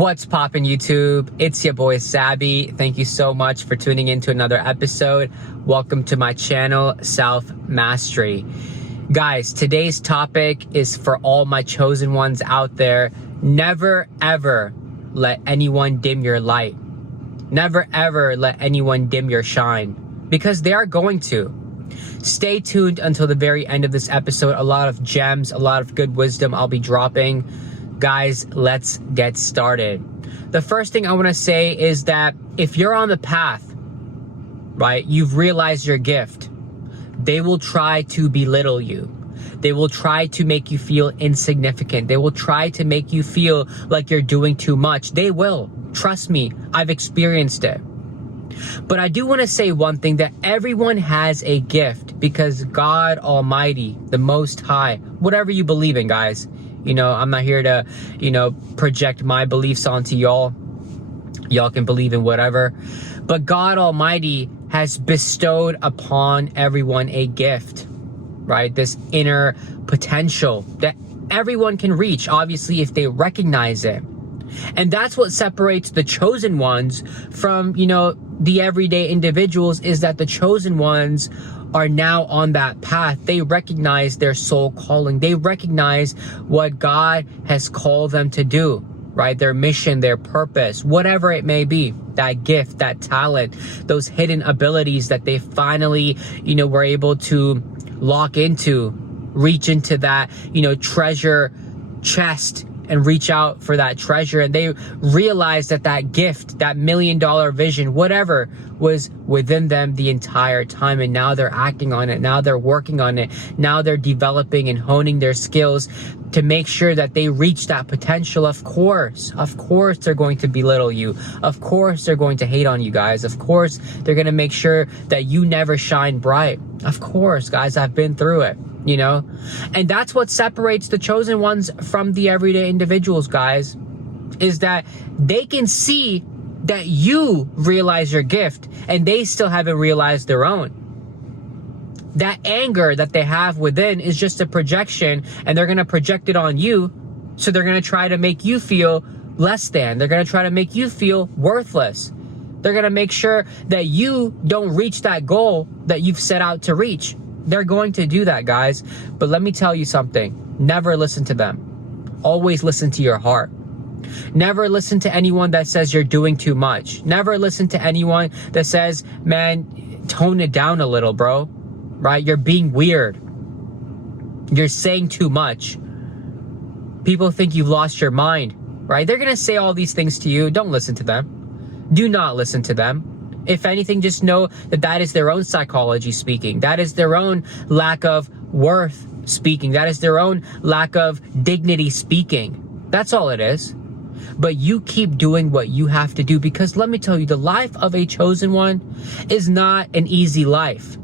What's poppin' YouTube? It's your boy Sabby. Thank you so much for tuning in to another episode. Welcome to my channel, Self Mastery. Guys, today's topic is for all my chosen ones out there. Never ever let anyone dim your light. Never ever let anyone dim your shine, because they are going to. Stay tuned until the very end of this episode. A lot of gems, a lot of good wisdom I'll be dropping. Guys, let's get started. The first thing I want to say is that if you're on the path, right, you've realized your gift, they will try to belittle you. They will try to make you feel insignificant. They will try to make you feel like you're doing too much. They will. Trust me, I've experienced it. But I do want to say one thing, that everyone has a gift, because God Almighty, the Most High, whatever you believe in, guys, you know, I'm not here to, project my beliefs onto y'all. Y'all can believe in whatever. But God Almighty has bestowed upon everyone a gift, right? This inner potential that everyone can reach, obviously, if they recognize it. And that's what separates the chosen ones from, the everyday individuals, is that the chosen ones are now on that path. They recognize their soul calling. They recognize what God has called them to do, right? Their mission, their purpose, whatever it may be, that gift, that talent, those hidden abilities that they finally, were able to lock into, reach into that, treasure chest and reach out for that treasure. And they realize that that gift, that $1 million vision, whatever, was within them the entire time. And now they're acting on it. Now they're working on it. Now they're developing and honing their skills to make sure that they reach that potential. Of course, they're going to belittle you. Of course, they're going to hate on you guys. Of course, they're going to make sure that you never shine bright. Of course, guys, I've been through it. And that's what separates the chosen ones from the everyday individuals, guys, is that they can see that you realize your gift and they still haven't realized their own. That anger that they have within is just a projection, and they're going to project it on you. So they're going to try to make you feel less than. They're going to try to make you feel worthless. They're going to make sure that you don't reach that goal that you've set out to reach. They're going to do that, guys. But let me tell you something. Never listen to them. Always listen to your heart. Never listen to anyone that says you're doing too much. Never listen to anyone that says, man, tone it down a little, bro. Right? You're being weird. You're saying too much. People think you've lost your mind, right? They're going to say all these things to you. Don't listen to them. Do not listen to them. If anything, just know that that is their own psychology speaking. That is their own lack of worth speaking. That is their own lack of dignity speaking. That's all it is. But you keep doing what you have to do, because let me tell you, the life of a chosen one is not an easy life.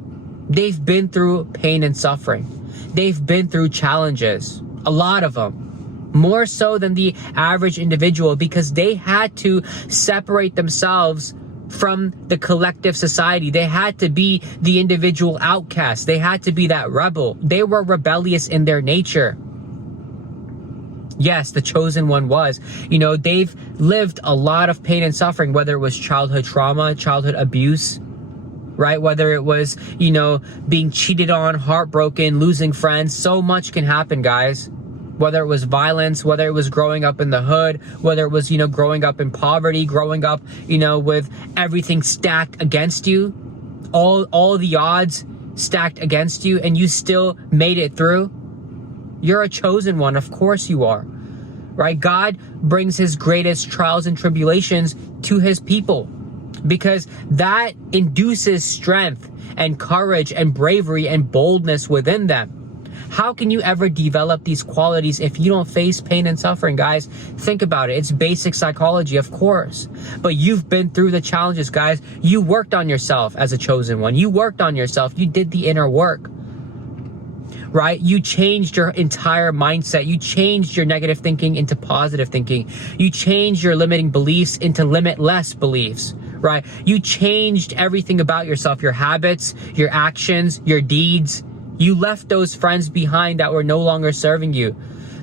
They've been through pain and suffering. They've been through challenges, a lot of them, more so than the average individual, because they had to separate themselves from the collective society. They had to be the individual outcast. They had to be that rebel. They were rebellious in their nature. Yes, the chosen one was. They've lived a lot of pain and suffering, whether it was childhood trauma, childhood abuse, right? Whether it was, being cheated on, heartbroken, losing friends. So much can happen, guys. Whether it was violence, whether it was growing up in the hood, whether it was, growing up in poverty, growing up, with everything stacked against you, all the odds stacked against you, and you still made it through. You're a chosen one. Of course you are, right? God brings his greatest trials and tribulations to his people, because that induces strength and courage and bravery and boldness within them. How can you ever develop these qualities if you don't face pain and suffering, guys? Think about it. It's basic psychology, of course. But you've been through the challenges, guys. You worked on yourself as a chosen one. You worked on yourself. You did the inner work, right? You changed your entire mindset. You changed your negative thinking into positive thinking. You changed your limiting beliefs into limitless beliefs, right? You changed everything about yourself, your habits, your actions, your deeds. You left those friends behind that were no longer serving you.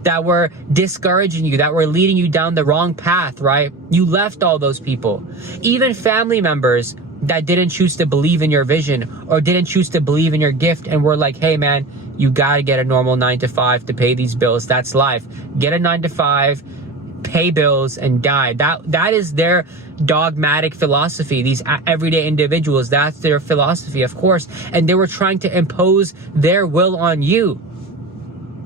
that were discouraging you, that were leading you down the wrong path, right? You left all those people. Even family members that didn't choose to believe in your vision or didn't choose to believe in your gift and were like, hey man, you gotta get a normal 9-to-5 to pay these bills. That's life. Get a 9-to-5, pay bills, and die. That is their dogmatic philosophy. These everyday individuals, that's their philosophy, of course. And they were trying to impose their will on you.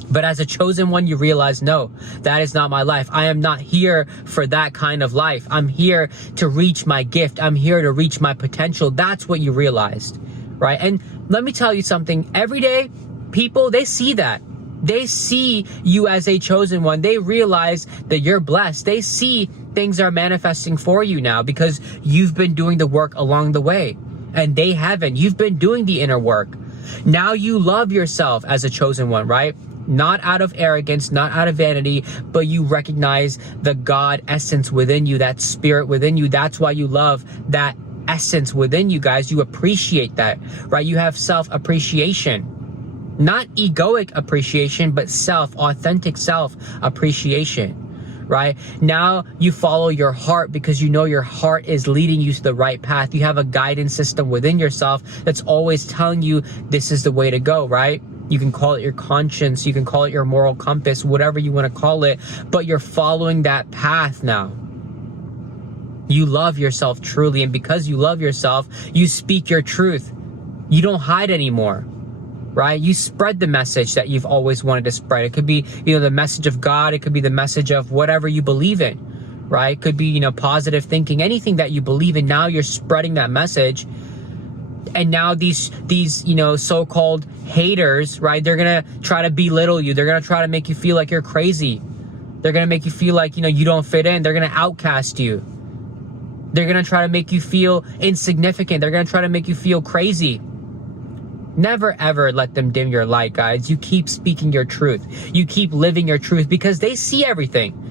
But as a chosen one, you realize, no, that is not my life. I am not here for that kind of life. I'm here to reach my gift. I'm here to reach my potential. That's what you realized, right? And let me tell you something. Every day, people, they see that. They see you as a chosen one. They realize that you're blessed. They see things are manifesting for you now because you've been doing the work along the way. And they haven't. You've been doing the inner work. Now you love yourself as a chosen one, right? Not out of arrogance, not out of vanity, but you recognize the God essence within you, that spirit within you. That's why you love that essence within you, guys. You appreciate that, right? You have self-appreciation. Not egoic appreciation, but authentic self-appreciation, right? Now you follow your heart because you know your heart is leading you to the right path. You have a guidance system within yourself that's always telling you this is the way to go, right? You can call it your conscience, you can call it your moral compass, whatever you want to call it, but you're following that path now. You love yourself truly, and because you love yourself, you speak your truth. You don't hide anymore, right? You spread the message that you've always wanted to spread. It could be, the message of God. It could be the message of whatever you believe in, right? It could be, positive thinking, anything that you believe in. Now you're spreading that message. And now these so-called haters, right? They're going to try to belittle you. They're going to try to make you feel like you're crazy. They're going to make you feel like, you don't fit in. They're going to outcast you. They're going to try to make you feel insignificant. They're going to try to make you feel crazy. Never, ever let them dim your light, guys. You keep speaking your truth. You keep living your truth because they see everything.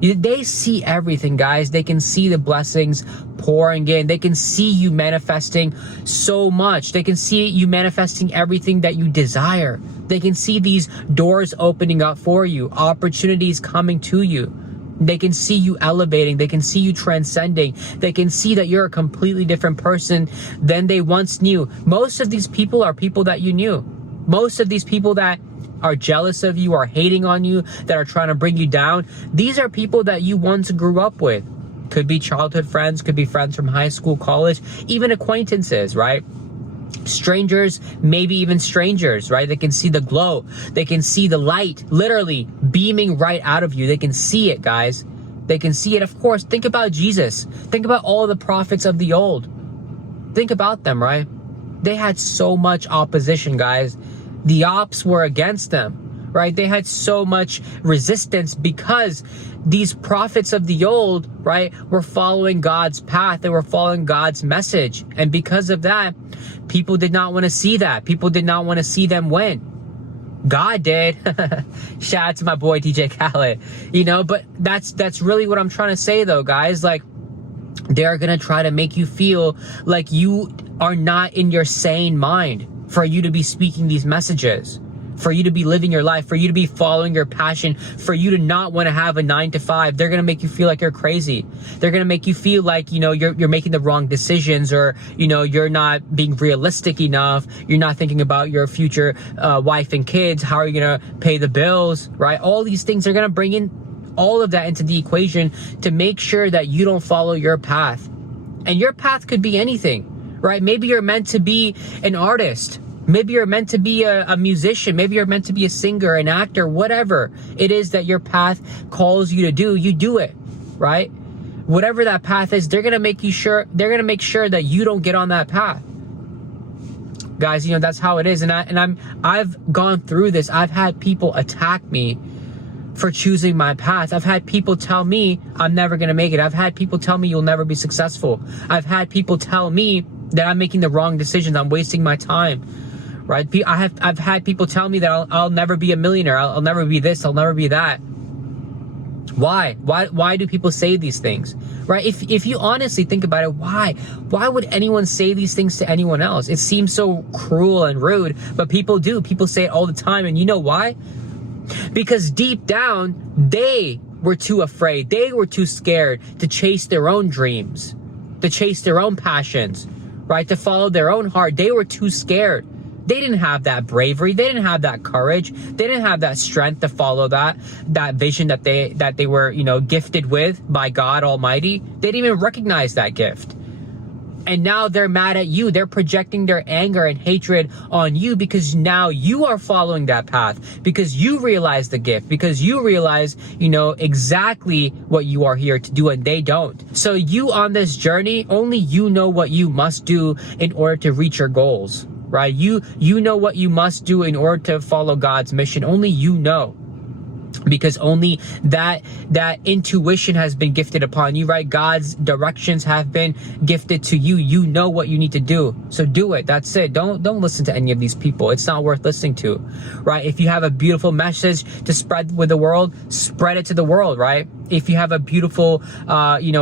They see everything, guys. They can see the blessings pouring in. They can see you manifesting so much. They can see you manifesting everything that you desire. They can see these doors opening up for you, opportunities coming to you. They can see you elevating. They can see you transcending. They can see that you're a completely different person than they once knew. Most of these people are people that you knew. Most of these people that are jealous of you, are hating on you, that are trying to bring you down, these are people that you once grew up with. Could be childhood friends, could be friends from high school, college, even acquaintances, right? Strangers, maybe even strangers, right? They can see the glow. They can see the light literally beaming right out of you. They can see it, guys. They can see it. Of course, think about Jesus. Think about all the prophets of the old. Think about them, right? They had so much opposition, guys. The ops were against them, right? They had so much resistance because these prophets of the old, right, were following God's path. They were following God's message. And because of that, people did not want to see that. People did not want to see them win. God did. Shout out to my boy DJ Khaled. But that's really what I'm trying to say though, guys. Like, they're going to try to make you feel like you are not in your sane mind for you to be speaking these messages, for you to be living your life, for you to be following your passion, for you to not want to have a 9-to-5. They're going to make you feel like you're crazy. They're going to make you feel like, you're making the wrong decisions, or, you're not being realistic enough. You're not thinking about your future wife and kids. How are you going to pay the bills, right? All these things are going to bring in all of that into the equation to make sure that you don't follow your path. And your path could be anything, right? Maybe you're meant to be an artist. Maybe you're meant to be a musician. Maybe you're meant to be a singer, an actor, whatever it is that your path calls you to do, you do it, right? Whatever that path is, they're going to make sure that you don't get on that path. Guys, that's how it is. And I've gone through this. I've had people attack me for choosing my path. I've had people tell me I'm never going to make it. I've had people tell me you'll never be successful. I've had people tell me that I'm making the wrong decisions. I'm wasting my time, right? I've had people tell me that I'll never be a millionaire. I'll never be this. I'll never be that. Why do people say these things, right? If you honestly think about it, why would anyone say these things to anyone else? It seems so cruel and rude, but people do. People say it all the time. And you know why? Because deep down, they were too afraid. They were too scared to chase their own dreams, to chase their own passions, right? To follow their own heart. They were too scared. They didn't have that bravery. They didn't have that courage. They didn't have that strength to follow that vision that they were, gifted with by God Almighty. They didn't even recognize that gift. And now they're mad at you. They're projecting their anger and hatred on you because now you are following that path, because you realize the gift, because you realize, exactly what you are here to do, and they don't. So you on this journey, only you know what you must do in order to reach your goals, right? You know what you must do in order to follow God's mission. Only you know. Because only that intuition has been gifted upon you, right? God's directions have been gifted to you. You know what you need to do. So do it. That's it. Don't listen to any of these people. It's not worth listening to, right? If you have a beautiful message to spread with the world, spread it to the world, right? If you have a beautiful,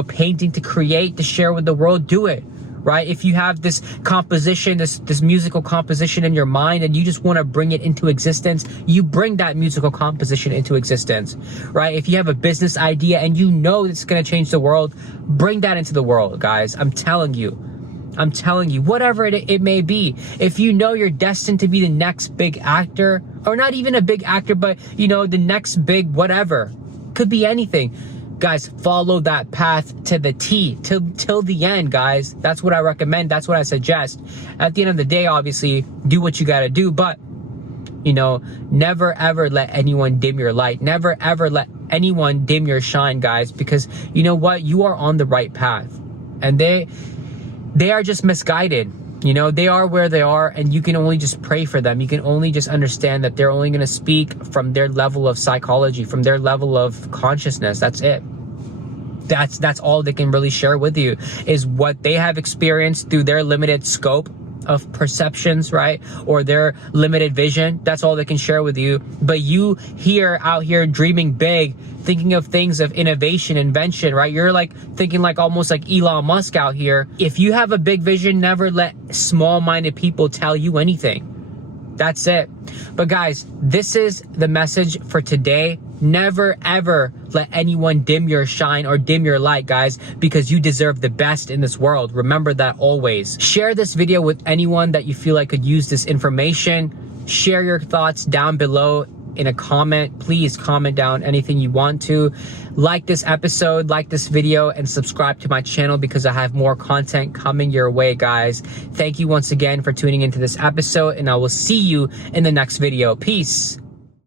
painting to create, to share with the world, do it. Right? If you have this composition, this musical composition in your mind and you just want to bring it into existence, you bring that musical composition into existence, right? If you have a business idea and you know it's going to change the world, bring that into the world, guys. I'm telling you, whatever it may be. If you know you're destined to be the next big actor, or not even a big actor, but the next big whatever, could be anything. Guys, follow that path to the T, till the end, guys. That's what I recommend. That's what I suggest. At the end of the day, obviously, do what you got to do. But, never, ever let anyone dim your light. Never, ever let anyone dim your shine, guys. Because you know what? You are on the right path. And they are just misguided. They are where they are, and you can only just pray for them. You can only just understand that they're only going to speak from their level of psychology, from their level of consciousness. That's it. That's all they can really share with you, is what they have experienced through their limited scope of perceptions, right? Or their limited vision. That's all they can share with you. But you out here dreaming big, thinking of things of innovation, invention, right? You're like thinking like almost like Elon Musk out here. If you have a big vision, never let small-minded people tell you anything. That's it. But guys, this is the message for today. Never, ever let anyone dim your shine or dim your light, guys, because you deserve the best in this world. Remember that always. Share this video with anyone that you feel like could use this information. Share your thoughts down below in a comment. Please comment down anything you want to. Like this episode, like this video, and subscribe to my channel because I have more content coming your way, guys. Thank you once again for tuning into this episode, and I will see you in the next video. Peace.